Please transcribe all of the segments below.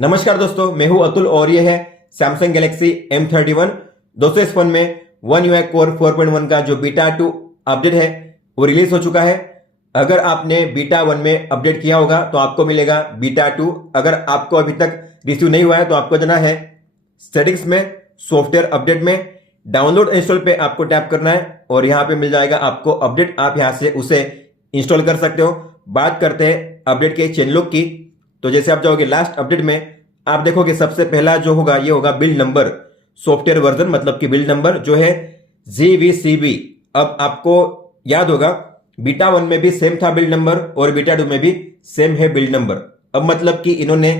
नमस्कार दोस्तों, मैं हूं अतुल और ये है सैमसंग गैलेक्सी M31। दोस्तों, इस फोन में One UI Core 4.1 का जो बीटा 2 अपडेट है वो रिलीज हो चुका है। अगर आपने बीटा 1 में अपडेट किया होगा तो आपको मिलेगा बीटा 2। अगर आपको अभी तक रिसीव नहीं हुआ है तो आपको जाना है सेटिंग्स में, सॉफ्टवेयर अपडेट में, डाउनलोड इंस्टॉल पे आपको टैप करना है और यहाँ पे मिल जाएगा आपको अपडेट। आप यहाँ से उसे इंस्टॉल कर सकते हो। बात करते हैं अपडेट के चेंज लॉग की। तो जैसे आप जाओगे लास्ट अपडेट में, आप देखोगे सबसे पहला जो होगा ये होगा बिल्ड नंबर, सॉफ्टवेयर वर्जन मतलब कि बिल्ड नंबर जो है GVCB। अब आपको याद होगा बीटा 1 में भी सेम था बिल्ड नंबर और बीटा 2 में भी सेम है बिल्ड नंबर। अब मतलब कि इन्होंने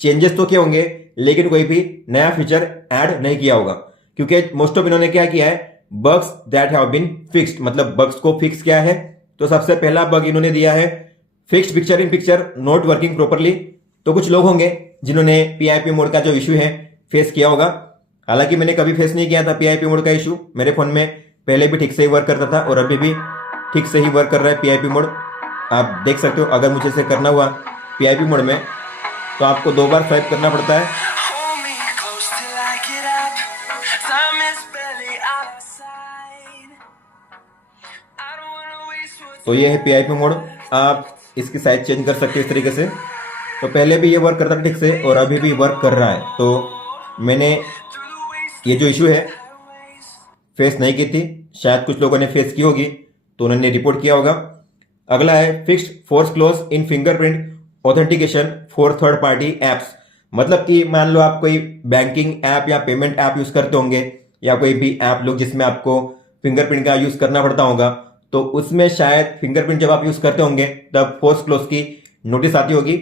चेंजेस तो किए होंगे लेकिन कोई भी नया फीचर ऐड नहीं किया होगा, क्योंकि मोस्ट ऑफ इन्होंने क्या किया है, bugs that have been fixed, मतलब बग्स को फिक्स किया है। तो सबसे पहला बग इन्होंने दिया है fixed picture in picture not working properly. तो कुछ लोग होंगे जिन्होंने PIP मोड का जो इश्यू है फेस किया होगा। हालांकि मैंने कभी फेस नहीं किया था PIP मोड का इश्यू। मेरे फोन में पहले भी ठीक से ही वर्क करता था और अभी भी ठीक से ही वर्क कर रहा है PIP मोड। आप देख सकते हो, अगर मुझे से करना हुआ PIP मोड में तो आपको 2 बार स्वाइप करना पड़ता है। तो ये है PIP मोड। आप इसकी साइज चेंज कर सकते हो इस तरीके से। तो पहले भी ये वर्क करता था ठीक से और अभी भी वर्क कर रहा है। तो मैंने ये जो इशू है फेस नहीं की थी, शायद कुछ लोगों ने फेस की होगी तो उन्होंने रिपोर्ट किया होगा। अगला है fixed force close in fingerprint authentication for third party apps. मतलब कि मान लो आप कोई बैंकिंग ऐप या पेमेंट ऐप यूज करते होंगे या कोई भी ऐप लोग जिसमें आपको फिंगरप्रिंट का यूज करना पड़ता होगा, तो उसमें शायद फिंगरप्रिंट जब आप यूज करते होंगे तब फोर्स क्लोज की नोटिस आती होगी,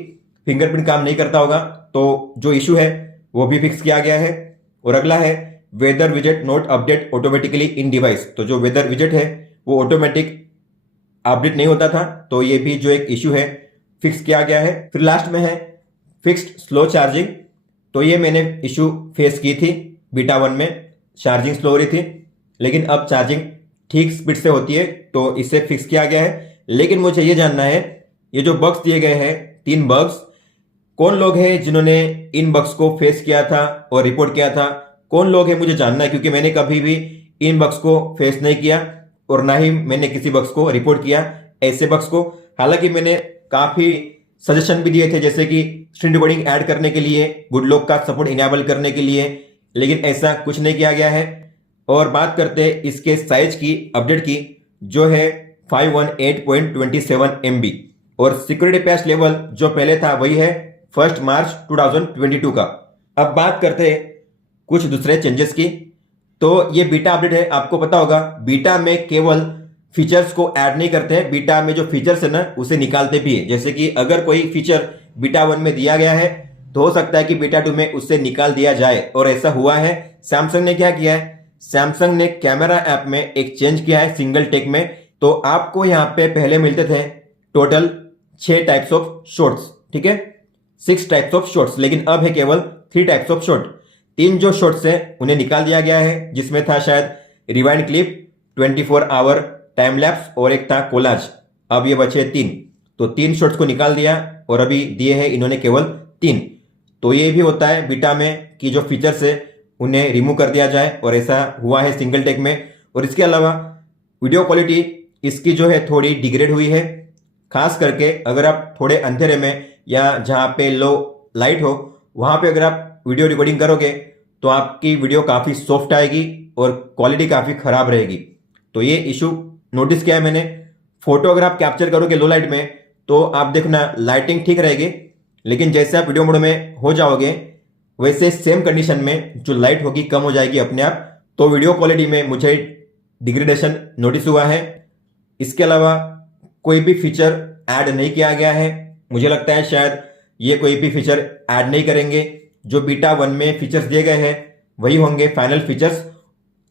फिंगरप्रिंट काम नहीं करता होगा। तो जो इशू है वो भी फिक्स किया गया है। और अगला है वेदर विजेट नोट अपडेट ऑटोमेटिकली इन डिवाइस। तो जो वेदर विजेट है वो ऑटोमेटिक अपडेट नहीं होता था, तो ये भी जो एक इशू है फिक्स किया गया है। फिर लास्ट में है फिक्स्ड स्लो चार्जिंग। तो ये मैंने इशू फेस की थी बीटा 1 में, चार्जिंग स्लो हो रही थी, लेकिन अब चार्जिंग ठीक स्पीड से होती है, तो इसे फिक्स किया गया है। लेकिन मुझे ये जानना है, ये जो बग्स दिए गए हैं 3 बग्स, कौन लोग हैं जिन्होंने इन बग्स को फेस किया था और रिपोर्ट किया था? कौन लोग हैं मुझे जानना है, क्योंकि मैंने कभी भी इन बग्स को फेस नहीं किया और ना ही मैंने किसी बग्स को रिपोर्ट किया ऐसे बग्स को। हालांकि मैंने काफी सजेशन भी दिए थे, जैसे कि स्क्रीन रिकॉर्डिंग ऐड करने के लिए, गुड लॉक का सपोर्ट इनेबल करने के लिए, लेकिन ऐसा कुछ नहीं किया गया है। और बात करते हैं इसके साइज की, अपडेट की, जो है 518.27 MB और सिक्योरिटी पैच लेवल जो पहले था वही है 1 मार्च 2022 का। अब बात करते हैं कुछ दूसरे चेंजेस की। तो ये बीटा अपडेट है, आपको पता होगा बीटा में केवल फीचर्स को ऐड नहीं करते हैं, बीटा में जो फीचर्स है ना उसे निकालते भी है। जैसे कि अगर कोई फीचर बीटा 1 में दिया गया है तो हो सकता है कि बीटा 2 में उससे निकाल दिया जाए, और ऐसा हुआ है। सैमसंग ने क्या किया है, सैमसंग ने कैमरा ऐप में एक चेंज किया है सिंगल टेक में। तो आपको यहाँ पे पहले मिलते थे टोटल 6 टाइप्स ऑफ शॉट्स, ठीक है, 6 टाइप्स ऑफ शॉट्स, लेकिन अब है केवल 3 टाइप्स ऑफ शॉट। 3 जो शॉट्स है उन्हें निकाल दिया गया है, जिसमें था शायद rewind clip, 24 hour time lapse और एक था कोलाज। अब ये बचे 3, तो 3 शॉट्स को निकाल दिया और अभी दिए हैं इन्होंने केवल 3। तो ये भी होता है बीटा में कि जो फीचर्स है उन्हें रिमूव कर दिया जाए, और ऐसा हुआ है सिंगल टेक में। और इसके अलावा वीडियो क्वालिटी इसकी जो है थोड़ी डिग्रेड हुई है, खास करके अगर आप थोड़े अंधेरे में या जहाँ पे लो लाइट हो वहाँ पे अगर आप वीडियो रिकॉर्डिंग करोगे तो आपकी वीडियो काफ़ी सॉफ्ट आएगी और क्वालिटी काफ़ी ख़राब रहेगी। तो ये इशू नोटिस किया है मैंने। फोटो अगर आप कैप्चर करोगे लो लाइट में तो आप देखना लाइटिंग ठीक रहेगी, लेकिन जैसे आप वीडियो मोड में हो जाओगे वैसे सेम कंडीशन में जो लाइट होगी कम हो जाएगी अपने आप। तो वीडियो क्वालिटी में मुझे डिग्रेडेशन नोटिस हुआ है। इसके अलावा कोई भी फीचर ऐड नहीं किया गया है। मुझे लगता है शायद ये कोई भी फीचर ऐड नहीं करेंगे। जो बीटा 1 में फीचर्स दिए गए हैं वही होंगे फाइनल फीचर्स।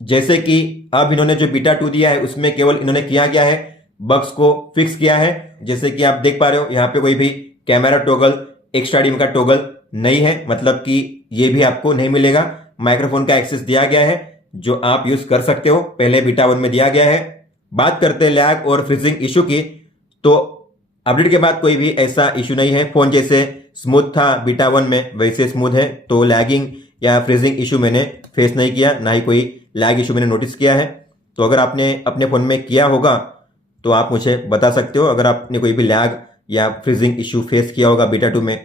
जैसे कि अब इन्होंने जो बीटा 2 दिया है उसमें केवल इन्होंने किया गया है बग्स को फिक्स किया है। जैसे कि आप देख पा रहे हो यहाँ पे कोई भी कैमरा टॉगल, एक्स्ट्रा डीम का टॉगल नहीं है, मतलब कि ये भी आपको नहीं मिलेगा। माइक्रोफोन का एक्सेस दिया गया है जो आप यूज कर सकते हो, पहले बीटा 1 में दिया गया है। बात करते हैं लैग और फ्रीजिंग इशू की। तो अपडेट के बाद कोई भी ऐसा इशू नहीं है। फ़ोन जैसे स्मूथ था बीटा 1 में वैसे स्मूथ है, तो लैगिंग या फ्रीजिंग इशू मैंने फेस नहीं किया, ना ही कोई लैग इशू मैंने नोटिस किया है। तो अगर आपने अपने फ़ोन में किया होगा तो आप मुझे बता सकते हो। अगर आपने कोई भी लैग या फ्रीजिंग इशू फेस किया होगा बीटा 2 में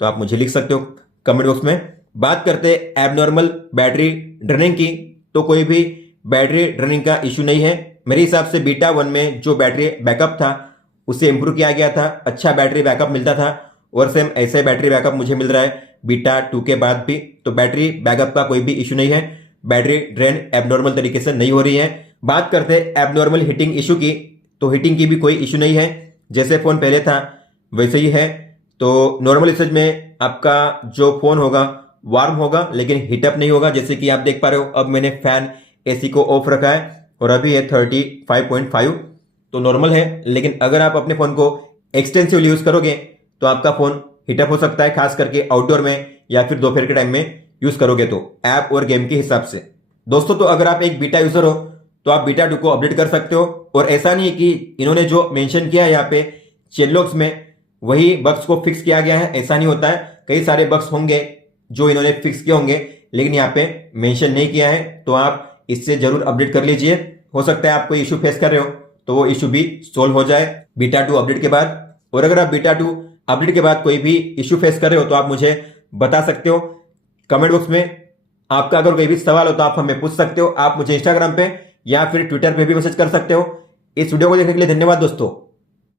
तो आप मुझे लिख सकते हो कमेंट बॉक्स में। बात करते हैं एबनॉर्मल बैटरी ड्रेनिंग की, तो कोई भी बैटरी ड्रेनिंग का इशू नहीं है। मेरे हिसाब से बीटा 1 में जो बैटरी बैकअप था उसे इंप्रूव किया गया था, अच्छा बैटरी बैकअप मिलता था, और सेम ऐसे बैटरी बैकअप मुझे मिल रहा है बीटा 2 के बाद भी। तो बैटरी बैकअप का कोई भी इशू नहीं है, बैटरी ड्रेन एबनॉर्मल तरीके से नहीं हो रही है। बात करते हैं एबनॉर्मल हीटिंग इशू की, तो हीटिंग की भी कोई इशू नहीं है, जैसे फ़ोन पहले था वैसे ही है। तो नॉर्मल यूसेज में आपका जो फ़ोन होगा वार्म होगा लेकिन हीटअप नहीं होगा। जैसे कि आप देख पा रहे हो अब मैंने फैन एसी को ऑफ रखा है और अभी है 35.5, तो नॉर्मल है। लेकिन अगर आप अपने फ़ोन को एक्सटेंसिवली यूज़ करोगे तो आपका फ़ोन हीटअप हो सकता है, खास करके आउटडोर में या फिर दोपहर के टाइम में यूज़ करोगे तो ऐप और गेम के हिसाब से। दोस्तों, तो अगर आप एक बीटा यूज़र हो तो आप बीटा 2 को अपडेट कर सकते हो। और ऐसा नहीं है कि इन्होंने जो मेंशन किया है यहाँ पे चेनलॉग्स में वही बग्स को फिक्स किया गया है, ऐसा नहीं होता है। कई सारे बग्स होंगे जो इन्होंने फिक्स किए होंगे लेकिन यहाँ पे मेंशन नहीं किया है, तो आप इससे जरूर अपडेट कर लीजिए। हो सकता है आप कोई इशू फेस कर रहे हो तो वो इशू भी सोल्व हो जाए बीटा 2 अपडेट के बाद। और अगर आप बीटा 2 अपडेट के बाद कोई भी इशू फेस कर रहे हो तो आप मुझे बता सकते हो कमेंट बॉक्स में। आपका अगर कोई भी सवाल हो तो आप हमें पूछ सकते हो। आप मुझे इंस्टाग्राम पे या फिर ट्विटर पे भी मैसेज कर सकते हो। इस वीडियो को देखने के लिए धन्यवाद दोस्तों।